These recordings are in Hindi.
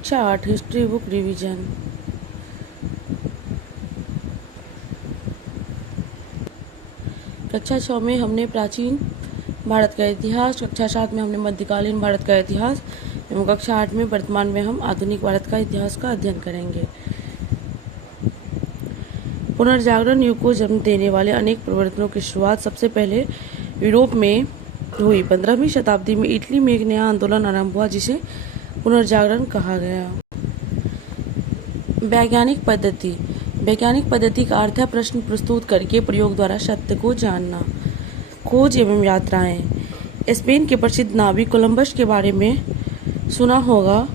कक्षा 8 हिस्ट्री बुक रिवीजन। कक्षा 6 में हमने प्राचीन भारत का इतिहास, कक्षा 7 में हमने मध्यकालीन भारत का इतिहास एवं कक्षा 8 में वर्तमान में हम आधुनिक भारत का इतिहास का अध्ययन करेंगे। पुनर्जागरण युग को जन्म देने वाले अनेक परिवर्तनों की शुरुआत सबसे पहले यूरोप में हुई। 15वीं शताब्दी में इटली में एक नया आंदोलन आरंभ हुआ जिसे पुनर्जागरण कहा गया। वैज्ञानिक पद्धति का अर्थ है प्रश्न प्रस्तुत करके प्रयोग द्वारा सत्य को जानना। खोज एवं यात्राएं। स्पेन के प्रसिद्ध नाविक कोलंबस के बारे में सुना होगा,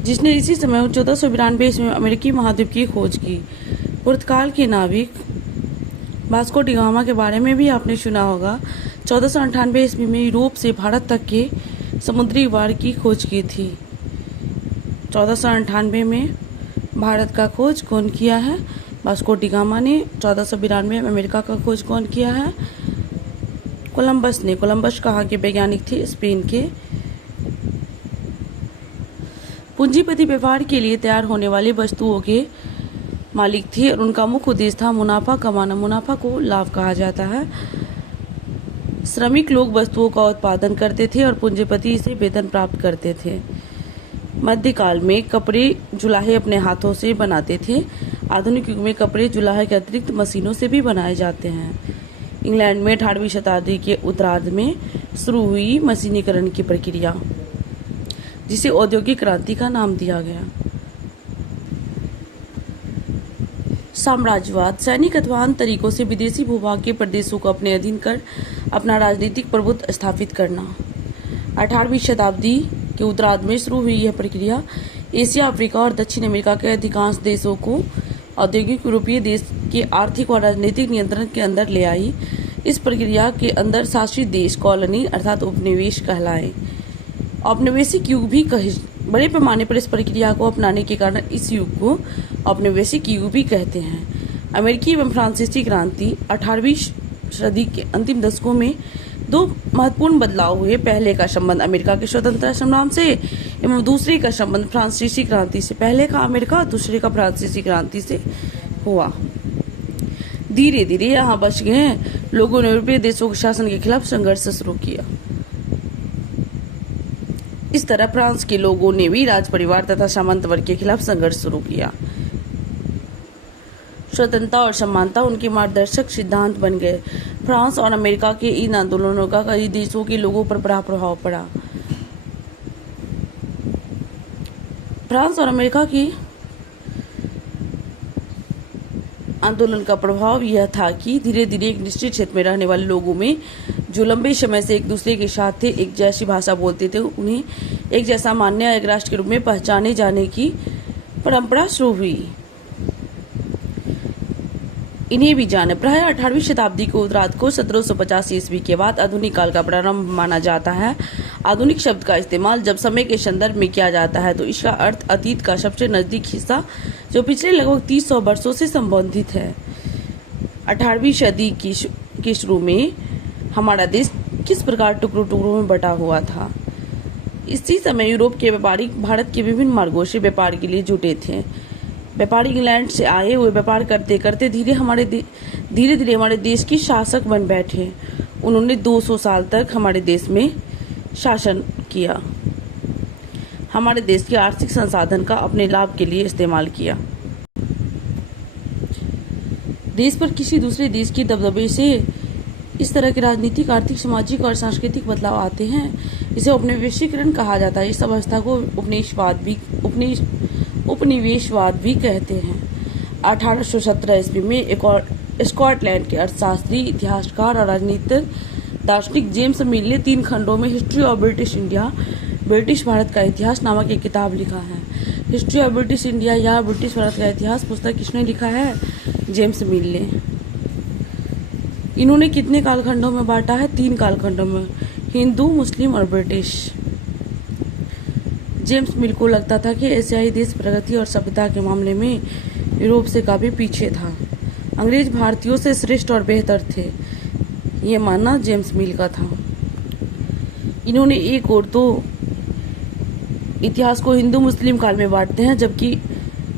जिसने इसी समय 1492 ईस्वी में अमेरिकी महाद्वीप की खोज की। पुर्तगाल के नाविक वास्को डी गामा के बारे में भी आपने सुना होगा। 1498 ईस्वी में यूरोप से भारत तक के समुद्री मार्ग की खोज की थी। 1498 में भारत का खोज कौन किया है? वास्को डी गामा ने। 1492 में अमेरिका का खोज कौन किया है? कोलंबस ने। कोलंबस कहाँ के वैज्ञानिक थे? स्पेन के। पूंजीपति व्यापार के लिए तैयार होने वाली वस्तुओं के मालिक थे और उनका मुख्य उद्देश्य था मुनाफा कमाना। मुनाफा को लाभ कहा जाता है। श्रमिक लोग वस्तुओं का उत्पादन करते थे और पूंजीपति इसे वेतन प्राप्त करते थे। मध्यकाल में कपड़े जुलाहे अपने हाथों से बनाते थे। आधुनिक युग में कपड़े जुलाहे के अतिरिक्त मशीनों से भी बनाए जाते हैं। इंग्लैंड में 18वीं शताब्दी के उत्तरार्ध में शुरू हुई मशीनीकरण की प्रक्रिया, जिसे औद्योगिक क्रांति का नाम दिया गया। साम्राज्यवाद। सैनिक अथवा अन्य तरीकों से विदेशी भूभाग के प्रदेशों को अपने अधीन कर अपना राजनीतिक प्रभुत्व स्थापित करना। 18वीं शताब्दी के उत्तरार्ध में शुरू हुई यह प्रक्रिया एशिया, अफ्रीका और दक्षिण अमेरिका के अधिकांश देशों को औद्योगिक यूरोपीय देश के आर्थिक और राजनीतिक नियंत्रण के अंदर ले आई। इस प्रक्रिया के अंदर शासित देश कॉलोनी अर्थात उपनिवेश कहलाए। औपनिवेशिक युग भी बड़े पैमाने पर इस प्रक्रिया को अपनाने के कारण इस युग को औपनिवेशिक युग भी कहते हैं। अमेरिकी एवं फ्रांसीसी क्रांति। 18वीं सदी के अंतिम दशकों में दो महत्वपूर्ण बदलाव हुए। पहले का संबंध अमेरिका के स्वतंत्रता संग्राम से एवं दूसरे का संबंध फ्रांसीसी क्रांति से। पहले का अमेरिका, दूसरे का फ्रांसीसी क्रांति से हुआ। धीरे धीरे यहाँ बच गए लोगों ने यूरोपीय देशों के शासन के खिलाफ संघर्ष शुरू किया। इस तरह फ्रांस के लोगों ने भी राज परिवार तथा सामंत वर्ग के खिलाफ संघर्ष शुरू किया। स्वतंत्रता और समानता उनके मार्गदर्शक सिद्धांत बन गए। फ्रांस और अमेरिका के इन आंदोलनों का कई देशों के लोगों पर बड़ा प्रभाव पड़ा। फ्रांस और अमेरिका के आंदोलन का प्रभाव यह था कि धीरे धीरे एक निश्चित क्षेत्र में रहने वाले लोगों में जो लंबे समय से एक दूसरे के साथ थे, एक जैसी भाषा बोलते थे, उन्हें एक जैसा मानने, एक राष्ट्र के रूप में पहचाने जाने की परंपरा शुरू हुई। इन्हें भी जाने। प्राय 18वीं शताब्दी के उत्तरार्ध को 1750 ईस्वी के बाद आधुनिक काल का प्रारंभ माना जाता है। आधुनिक शब्द का इस्तेमाल जब समय के संदर्भ में किया जाता है तो इसका अर्थ अतीत का सबसे नजदीक हिस्सा जो पिछले लगभग 300 वर्षों से संबंधित है। 18वीं सदी के शुरू में हमारा देश किस प्रकार टुकड़ों टुकड़ों में बटा हुआ था। इसी समय यूरोप के व्यापारी भारत के विभिन्न मार्गों से व्यापार के लिए जुटे थे। व्यापारी इंग्लैंड से आए हुए व्यापार करते करते धीरे धीरे हमारे देश की शासक बन बैठे। उन्होंने 200 साल तक हमारे देश में शासन किया। हमारे देश के आर्थिक संसाधन का अपने लाभ के लिए इस्तेमाल किया। देश पर किसी दूसरे देश के दबदबे से इस तरह के राजनीतिक, आर्थिक, सामाजिक और सांस्कृतिक बदलाव आते हैं। इसे उपनिवेशीकरण कहा जाता है। इस अवस्था को उपनिवेशवाद भी कहते हैं। 1817 ईस्वी में स्कॉटलैंड के अर्थशास्त्री, इतिहासकार और राजनीतिक दार्शनिक जेम्स मिल ने 3 खंडों में history of British India, British Bharat का इतिहास नामक एक किताब लिखा है। हिस्ट्री ऑफ ब्रिटिश इंडिया या ब्रिटिश भारत का इतिहास पुस्तक किसने लिखा है? जेम्स मिल ने। इन्होंने कितने कालखंडों में बांटा है? 3 कालखंडों में, हिंदू, मुस्लिम और ब्रिटिश। जेम्स मिल को लगता था कि एशियाई देश प्रगति और सभ्यता के मामले में यूरोप से काफी पीछे था। अंग्रेज भारतीयों से श्रेष्ठ और बेहतर थे, ये मानना जेम्स मिल का था। इन्होंने एक और तो इतिहास को हिंदू मुस्लिम काल में बांटते हैं, जबकि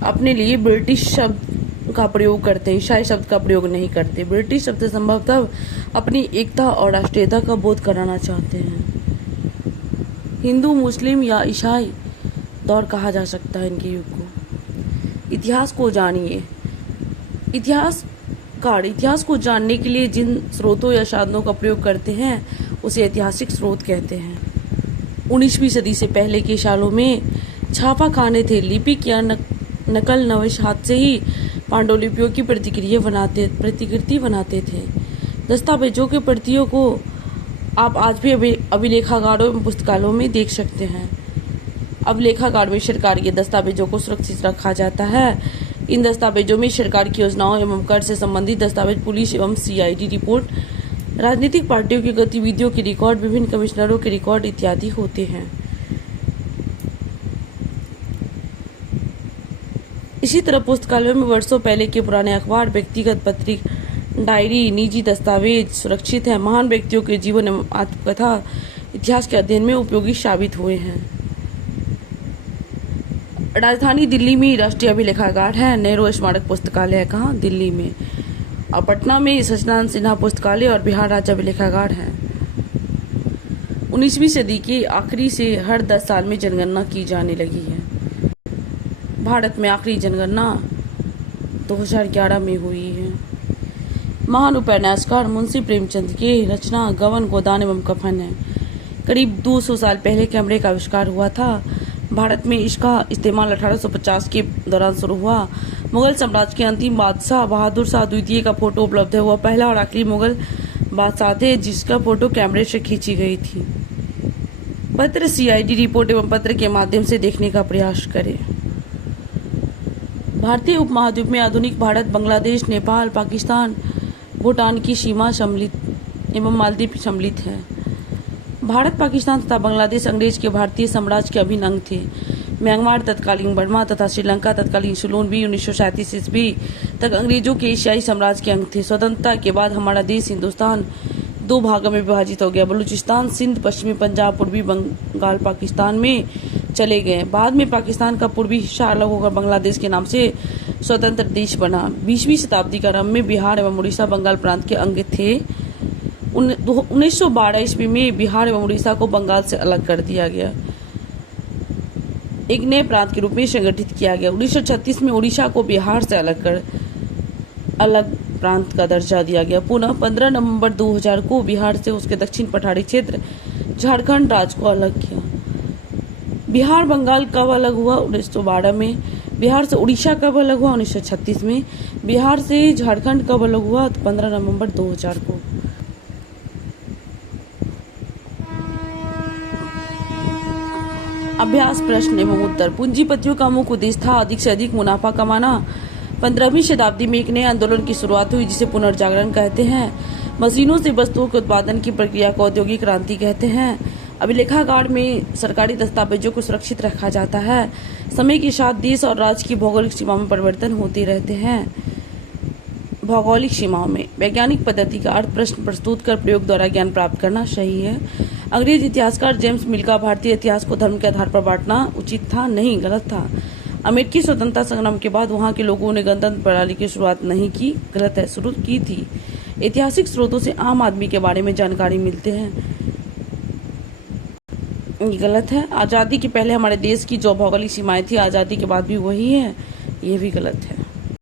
अपने लिए ब्रिटिश शब्द का प्रयोग करते हैं, ईसाई शब्द का प्रयोग नहीं करते। ब्रिटिश शब्द संभवतः अपनी एकता और राष्ट्रीयता का बोध कराना चाहते हैं। हिंदू, मुस्लिम या ईसाई दौर कहा जा सकता है इनके युग को। इतिहास को जानिए। इतिहास को जानने के लिए जिन स्रोतों या साधनों का प्रयोग करते हैं उसे ऐतिहासिक स्रोत कहते हैं। 19वीं सदी से पहले के सालों में छापाखाने थे। लिपिक या नकल नविश हाथ से ही पांडुलिपियों की प्रतिकृति बनाते थे। दस्तावेजों के प्रतियों को आप आज भी अभिलेखागारों एवं पुस्तकालयों में देख सकते हैं। अभिलेखागार में सरकार के दस्तावेजों को सुरक्षित रखा जाता है। इन दस्तावेजों में सरकार की योजनाओं एवं कर से संबंधित दस्तावेज, पुलिस एवं CID रिपोर्ट, राजनीतिक पार्टियों की गतिविधियों के रिकॉर्ड, विभिन्न कमिश्नरों के रिकॉर्ड इत्यादि होते हैं। इसी तरह पुस्तकालयों में वर्षों पहले के पुराने अखबार, व्यक्तिगत पत्रिका, डायरी, निजी दस्तावेज सुरक्षित हैं। महान व्यक्तियों के जीवन एवं आत्मकथा इतिहास के अध्ययन में उपयोगी साबित हुए हैं। राजधानी दिल्ली में राष्ट्रीय अभिलेखागार है। नेहरू स्मारक पुस्तकालय है कहाँ? दिल्ली में। और पटना में सच्चिदानंद सिन्हा पुस्तकालय और बिहार राज्य अभिलेखागार है। 19वीं सदी के आखिरी से हर 10 साल में जनगणना की जाने लगी है। भारत में आखिरी जनगणना 2011 में हुई है। महान उपन्यासकार मुंशी प्रेमचंद की रचना गबन, गोदान एवं कफन है। करीब 200 साल पहले कैमरे का आविष्कार हुआ था। भारत में इसका इस्तेमाल 1850 के दौरान शुरू हुआ। मुगल साम्राज्य के अंतिम बादशाह बहादुर शाह द्वितीय का फोटो उपलब्ध है। वह पहला और आखिरी मुगल बादशाह थे जिसका फोटो कैमरे से खींची गई थी। पत्र, CID रिपोर्ट एवं पत्र के माध्यम से देखने का प्रयास करें। भारतीय उपमहाद्वीप में आधुनिक भारत, बांग्लादेश, नेपाल, पाकिस्तान, भूटान की सीमा सम्मिलित एवं मालदीव सम्मिलित है। भारत, पाकिस्तान तथा बांग्लादेश अंग्रेज के भारतीय साम्राज्य के अभिन्न अंग थे। म्यांमार, तत्कालीन बर्मा तथा श्रीलंका, तत्कालीन सिलोन भी 1937 ईस्वी तक अंग्रेजों के एशियाई साम्राज्य के अंग थे। स्वतंत्रता के बाद हमारा देश हिंदुस्तान 2 भागों में विभाजित हो गया। बलूचिस्तान, सिंध, पश्चिमी पंजाब, पूर्वी बंगाल पाकिस्तान में चले गए। बाद में पाकिस्तान का पूर्वी हिस्सा अलग होकर बांग्लादेश के नाम से स्वतंत्र देश बना। 20वीं शताब्दी का आरंभ में बिहार एवं उड़ीसा बंगाल प्रांत के अंग थे। 1912 ईस्वी में बिहार एवं उड़ीसा को बंगाल से अलग कर दिया गया, एक नए प्रांत के रूप में संगठित किया गया। 1936 में उड़ीसा को बिहार से अलग प्रांत का दर्जा दिया गया। पुनः 15 नवंबर 2000 को बिहार से उसके दक्षिण पठारी क्षेत्र झारखंड राज्य को अलग किया। बिहार बंगाल कब अलग हुआ? 1912 में। बिहार से उड़ीसा कब अलग हुआ? 1936 में। बिहार से झारखंड कब अलग हुआ? 15 नवंबर 2000 को। अभ्यास प्रश्न एवं उत्तर। पूंजीपतियों का मुख्य उद्देश्य था अधिक से अधिक मुनाफा कमाना। 15वीं शताब्दी में एक नए आंदोलन की शुरुआत हुई जिसे पुनर्जागरण कहते हैं। मशीनों से वस्तुओं के उत्पादन की प्रक्रिया को औद्योगिक क्रांति कहते हैं। अभिलेखागार में सरकारी दस्तावेजों को सुरक्षित रखा जाता है। समय के साथ देश और राज्य की भौगोलिक सीमाओं में परिवर्तन होते रहते हैं। भौगोलिक सीमाओं में वैज्ञानिक पद्धति का अर्थ प्रश्न प्रस्तुत कर प्रयोग द्वारा ज्ञान प्राप्त करना सही है। अंग्रेज इतिहासकार जेम्स मिल का भारतीय इतिहास को धर्म के आधार पर बांटना उचित था? नहीं, गलत था। अमेरिकी स्वतंत्रता संग्राम के बाद वहां के लोगों ने गणतंत्र प्रणाली की शुरुआत नहीं की? गलत है, शुरू की थी। ऐतिहासिक स्रोतों से आम आदमी के बारे में जानकारी मिलते हैं? ये गलत है। आजादी के पहले हमारे देश की जो भौगोलिक सीमाएं थी आजादी के बाद भी वही है? ये भी गलत है।